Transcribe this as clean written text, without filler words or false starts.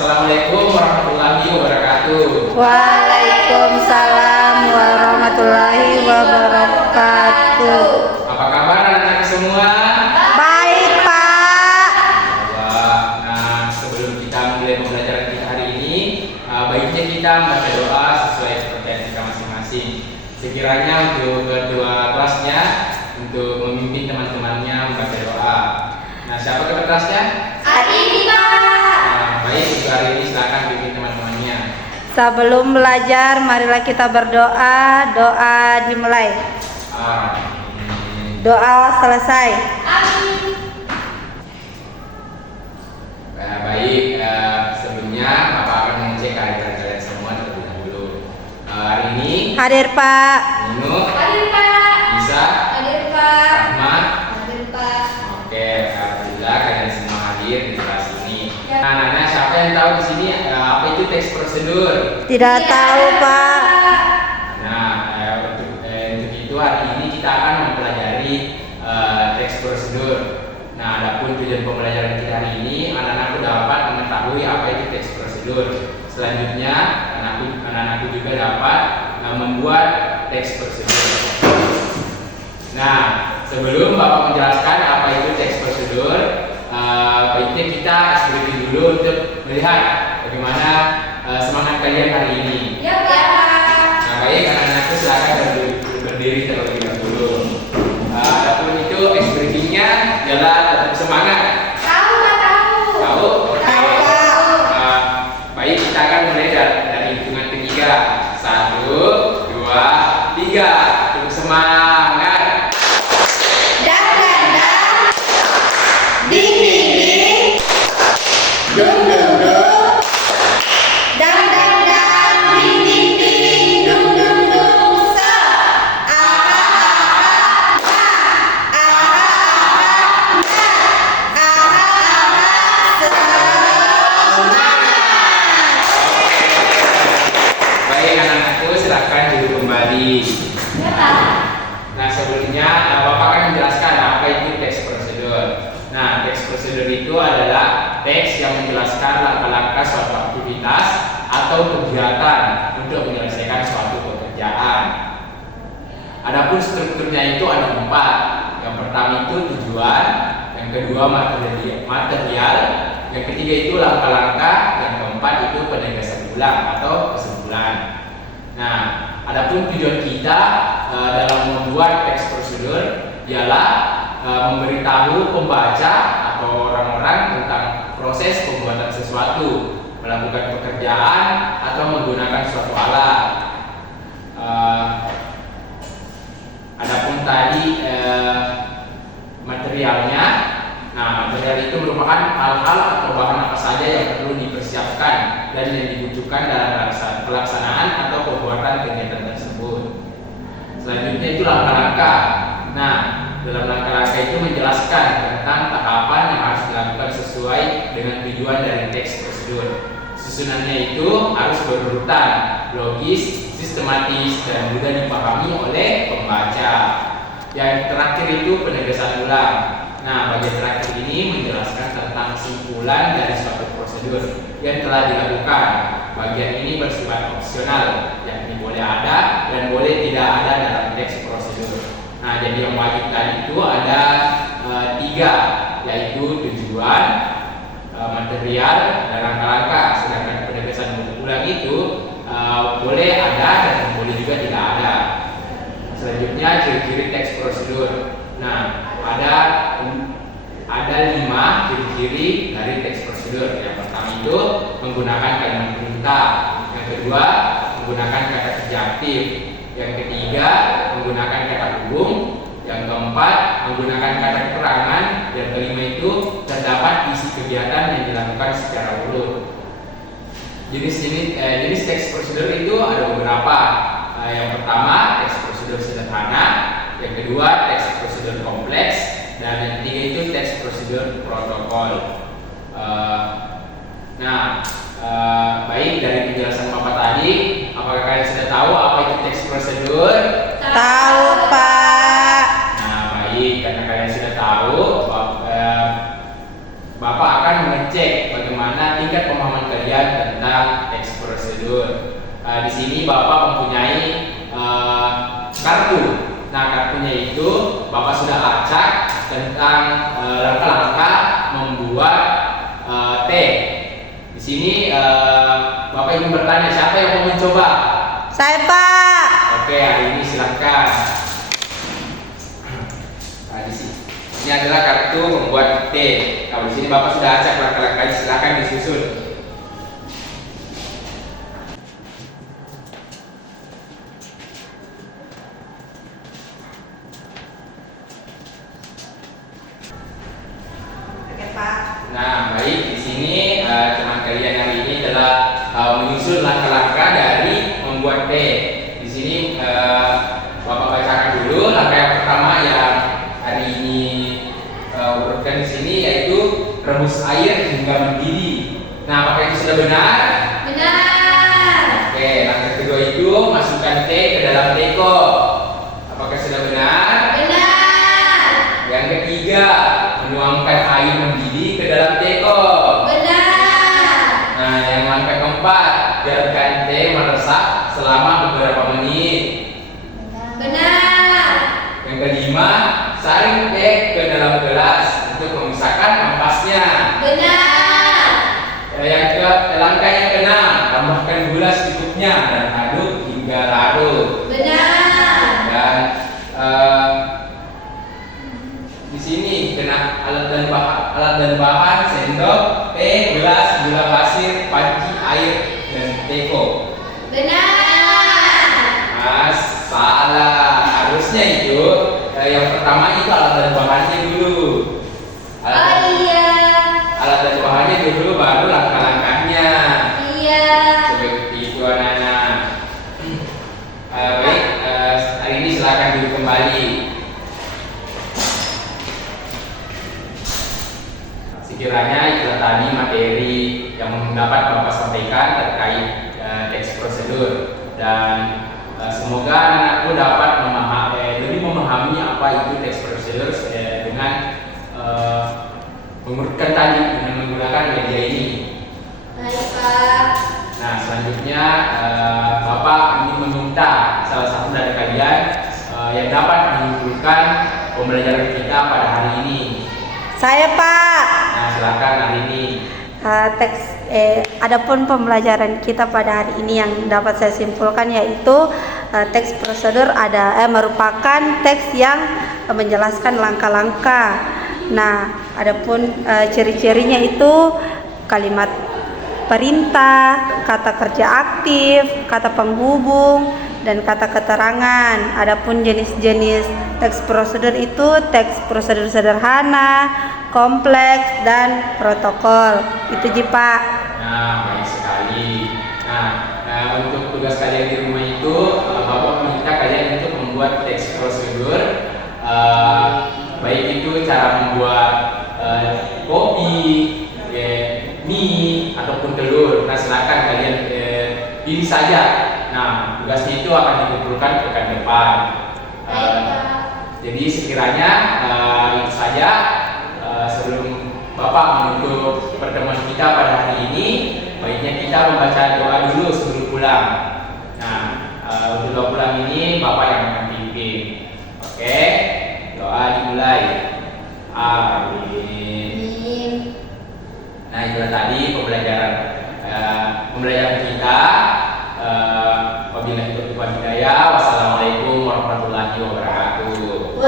Assalamualaikum warahmatullahi wabarakatuh. Waalaikumsalam warahmatullahi wabarakatuh. Apa kabar anak-anak semua? Baik, Pak. Nah, sebelum kita mulai pembelajaran kita hari ini, baiknya kita membaca doa sesuai kepercayaan kita masing-masing. Sekiranya untuk kedua kelasnya untuk memimpin teman-temannya membaca doa. Nah, siapa kedua kelasnya? Ini Pak. Baik, untuk hari ini silakan pimpin teman-temannya. Sebelum belajar, marilah kita berdoa. Doa dimulai. Amin. Doa selesai. Amin. Baik, sebelumnya Bapak akan mengecek kehadiran kalian semua terlebih dahulu. Hari ini Hadir, Pak. Nunu, Hadir Pak. Bisa, Hadir Pak. Rahmat. Hadir Pak. Oke, alhamdulillah kalian semua hadir di kelas ini. Ya. Nah, Nana, siapa yang tahu di sini apa itu teks prosedur? Tidak tahu, Pak. Nah, untuk itu hari ini kita akan mempelajari teks prosedur. Nah, adapun tujuan pembelajaran kita hari ini, anak-anakku dapat mengetahui apa itu teks prosedur. Selanjutnya, anak-anakku juga dapat membuat teks prosedur. Nah, sebelum Bapak menjelaskan apa itu teks prosedur, baiknya kita ekspresi dulu untuk melihat bagaimana semangat kalian hari ini. Ya Pak. Nah, baik, anak-anakku silakan berdiri terlebih dahulu. Adapun itu ekspresinya adalah tetap semangat. Tahu Pak, tahu. Tahu? Oke. Tahu. Baik, kita akan mulai dari hitungan ketiga. 1, 2, 3. Tetap semangat. Dang dang dang. Ding ding ding. Dung dung dung. Dang dang dang. Ding ding ding. Dung dung dung. Sa. Baik, anak-anakku silakan duduk kembali. Ya Pak. Nah, sebelumnya Bapak akan menjelaskan apa itu teks prosedur. Nah, teks prosedur itu adalah teks yang menjelaskan langkah-langkah suatu aktivitas atau kegiatan untuk menyelesaikan suatu pekerjaan. Adapun strukturnya itu ada 4. Yang pertama itu tujuan, yang kedua material, yang ketiga itu langkah-langkah, yang keempat itu penegasan ulang atau kesimpulan. Nah, adapun tujuan kita dalam membuat teks prosedur ialah memberitahu pembaca atau orang-orang tentang proses pembuatan sesuatu, melakukan pekerjaan atau menggunakan suatu alat. Adapun tadi materialnya, nah material itu merupakan hal-hal atau bahan apa saja yang perlu dipersiapkan dan yang dibutuhkan dalam pelaksanaan atau pembuatan kegiatan tersebut. Selanjutnya itu langkah-langkah. Nah, dalam langkah-langkah itu menjelaskan tentang tahapan yang harus dilakukan sesuai dengan tujuan dari teks prosedur. Susunannya itu harus berurutan, logis, sistematis, dan mudah dipahami oleh pembaca. Yang terakhir itu penegasan ulang. Nah, bagian terakhir ini menjelaskan tentang kesimpulan dari suatu prosedur yang telah dilakukan. Bagian ini bersifat opsional, yakni boleh ada dan boleh tidak ada dalam teks prosedur. Nah, jadi yang wajib tadi itu ada 3, yaitu tujuan, material, dan langkah-langkah. Sedangkan penegasan ulang itu boleh ada dan boleh juga tidak ada. Selanjutnya ciri-ciri teks prosedur. Nah, ada 5 ciri-ciri dari teks prosedur. Yang pertama itu menggunakan kalimat perintah. Yang kedua menggunakan kata kerja aktif. Yang ketiga menggunakan kata hubung. Yang keempat menggunakan kata keterangan. Yang kelima itu terdapat isi kegiatan yang dilakukan secara urut. Jenis teks prosedur itu ada beberapa. Yang pertama teks prosedur sederhana, yang kedua teks prosedur kompleks, dan yang ketiga itu teks prosedur protokol. Baik, dari penjelasan Bapak tadi, apakah kalian sudah tahu apa itu teks prosedur? Tahu, Pak. Nah, baik, karena kalian sudah tahu, Bapak akan mengecek bagaimana tingkat pemahaman kalian langkah-langkah membuat teh. Di sini Bapak ingin bertanya, siapa yang mau mencoba? Saya, Pak. Oke, hari ini silakan. Nah, di sini. Ini adalah kartu membuat teh. Kalau di sini Bapak sudah acak langkah-langkahnya, silakan disusun. Oke, Pak. Nah, baik. Di sini teman kalian hari ini adalah menyusun langkah-langkah dari membuat teh. Di sini Bapak bacakan dulu langkah yang pertama yang hari ini urutkan di sini, yaitu rebus air hingga mendidih. Nah, apakah itu sudah benar? Benar. Oke, langkah kedua itu masukkan teh ke dalam teko. Apakah sudah benar? Benar. Yang ketiga, menuangkan air mendidih ke dalam teko. Benar. Nah, yang langkah keempat, biarkan teh meresap selama beberapa menit. Benar. Yang kelima, saring teh ke dalam gelas untuk memisahkan ampasnya. Benar. Langkah yang keenam, tambahkan gula secukupnya dan aduk hingga larut. Benar. Dan di sini kena alat dan bahan sendok, teh, gelas, gula pasir, panci, air, dan teko. Benar. Mas, salah. Harusnya itu yang pertama itu alat dan bahannya dulu. Oh iya. Alat dan bahannya dulu, baru langkah-langkahnya. Iya. Seperti itu anak-anak. Baik, hari ini silakan duduk kembali. Sekiranya itulah tadi materi yang dapat Bapak sampaikan terkait teks prosedur, dan semoga anak-anakku dapat lebih memahami apa itu teks prosedur dengan mengurutkan tadi dengan menggunakan media ini. Baik, Pak. Nah, selanjutnya Bapak ingin meminta salah satu dari kalian yang dapat menyimpulkan pembelajaran kita pada hari ini. Saya, Pak. Nah, silakan hari ini. Adapun pembelajaran kita pada hari ini yang dapat saya simpulkan yaitu teks prosedur merupakan teks yang menjelaskan langkah-langkah. Nah, adapun ciri-cirinya itu kalimat perintah, kata kerja aktif, kata penghubung, dan kata keterangan. Adapun jenis-jenis teks prosedur itu teks prosedur sederhana, kompleks, dan protokol. Itu Ji, Pak. Nah, baik sekali. Nah, untuk tugas kalian di rumah itu, Bapak meminta kalian untuk membuat teks prosedur, baik itu cara membuat kopi, mie, ataupun telur. Nah, silakan kalian pilih saja. Nah, tugasnya itu akan dikumpulkan pekan depan. Jadi sekiranya itu saja. Sebelum Bapak menutup pertemuan kita pada hari ini, baiknya kita membaca doa dulu sebelum pulang. Nah, untuk doa pulang ini Bapak yang akan pimpin. Oke, doa dimulai. Amin. Nah, itulah tadi pembelajaran kita. Wabillahi taufiq wal hidayah. Wassalamualaikum warahmatullahi wabarakatuh.